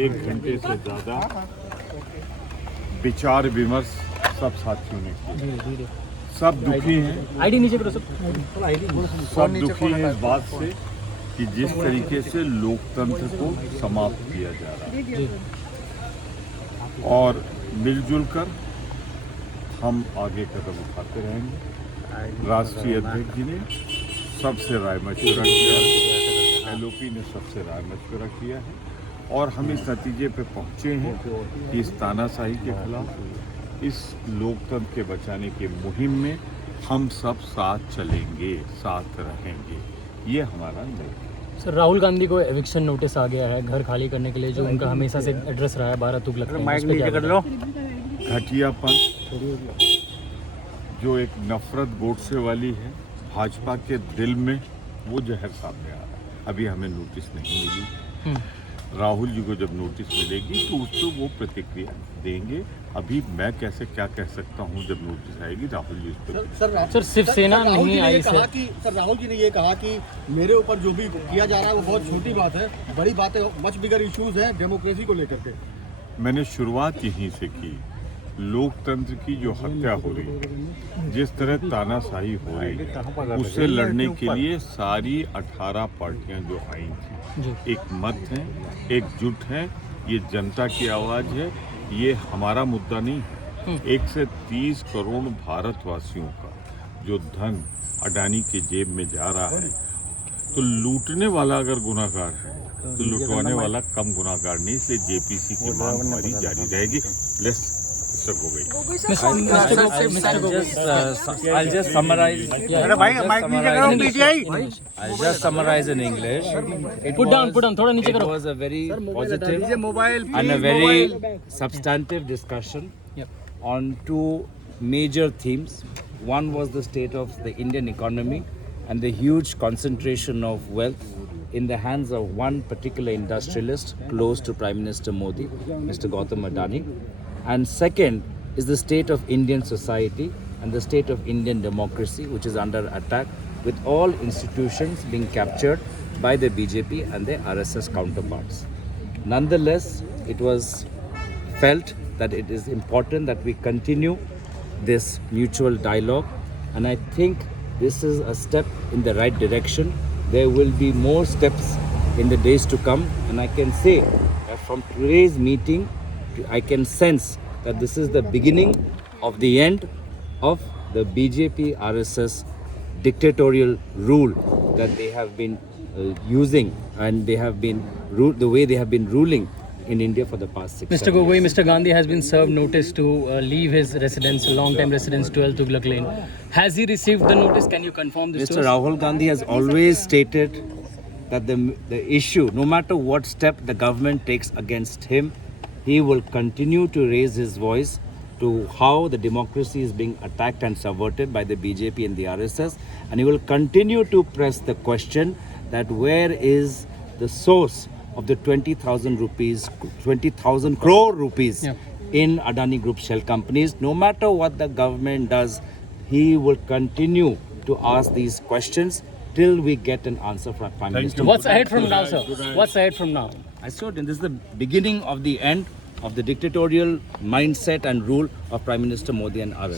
1 घंटे से ज़्यादा विचार विमर्श सब साथियों ने किया। सब दुखी हैं, आईडी नीचे करो सब सब दुखी हैं इस बात से कि जिस तरीके से लोकतंत्र को समाप्त किया जा रहा है, और मिलजुल कर हम आगे कदम उठाते रहेंगे। राष्ट्रीय अध्यक्ष जी ने सबसे राय मशवरा किया, एलओपी ने सबसे राय मशवरा किया है, और हम इस नतीजे पे पहुंचे हैं कि इस तानाशाही के खिलाफ, इस लोकतंत्र के बचाने की मुहिम में हम सब साथ चलेंगे, साथ रहेंगे। ये हमारा निर्णय। सर, राहुल गांधी को एविक्शन नोटिस आ गया है घर खाली करने के लिए, जो उनका हमेशा से एड्रेस रहा है 12 तुगलक लेन। घटियापन, जो एक नफरत गोडसे वाली है भाजपा के दिल में, वो जहर सामने आ रहा है। अभी हमें नोटिस नहीं मिली, राहुल जी को जब नोटिस मिलेगी तो उस पर वो प्रतिक्रिया देंगे। अभी मैं कैसे क्या कह सकता हूँ, जब नोटिस आएगी राहुल जी उस पर। सर शिवसेना नहीं आई कहा कि सर राहुल जी ने ये कहा कि मेरे ऊपर जो भी किया जा रहा है वो बहुत छोटी बात है, बड़ी बात है, मच बिगर इश्यूज है डेमोक्रेसी को लेकर के। मैंने शुरुआत यहीं से की। लोकतंत्र की जो हत्या हो रही है, जिस तरह तानाशाही हो रही है, उससे लड़ने के लिए सारी 18 पार्टियां जो आई थी, एक मत हैं, एकजुट हैं। ये जनता की आवाज़ है, ये हमारा मुद्दा नहीं है। 1 से 30 करोड़ भारतवासियों का जो धन अडानी के जेब में जा रहा है, तो लूटने वाला अगर गुनाहगार है तो लुटवाने वाला कम गुनाहगार नहीं। इसलिए जेपीसी की मांग हमारी जारी रहेगी। लेस हो गई। I'll just summarize. I'll just summarize in English. Put down, थोड़ा नीचे It करो। was a very positive and a very substantive discussion on two major themes. One was the state of the Indian economy and the huge concentration of wealth in the hands of one particular industrialist close to Prime Minister Modi, Mr. Gautam Adani. And second is the state of Indian society and the state of Indian democracy, which is under attack, with all institutions being captured by the BJP and their RSS counterparts. Nonetheless, it was felt that it is important that we continue this mutual dialogue, and I think this is a step in the right direction. There will be more steps in the days to come, and I can say that from today's meeting, I can sense that this is the beginning of the end of the BJP RSS dictatorial rule that they have been using, and they have been the way they have been ruling in India for the past 6 Mr. Gogoi, Mr. Gandhi has been served notice to leave his residence, long-time residence, 12 Tughlaq Lane. Has he received the notice? Can you confirm this? Mr. Rahul Gandhi has always stated that the issue, no matter what step the government takes against him, he will continue to raise his voice to how the democracy is being attacked and subverted by the BJP and the RSS, and he will continue to press the question that where is the source of the 20,000 crore rupees in Adani Group shell companies. No matter what the government does, he will continue to ask these questions till we get an answer from Prime Minister. What's ahead from now, sir? What's ahead from now? I saw it, and this is the beginning of the end of the dictatorial mindset and rule of Prime Minister Modi and RSS.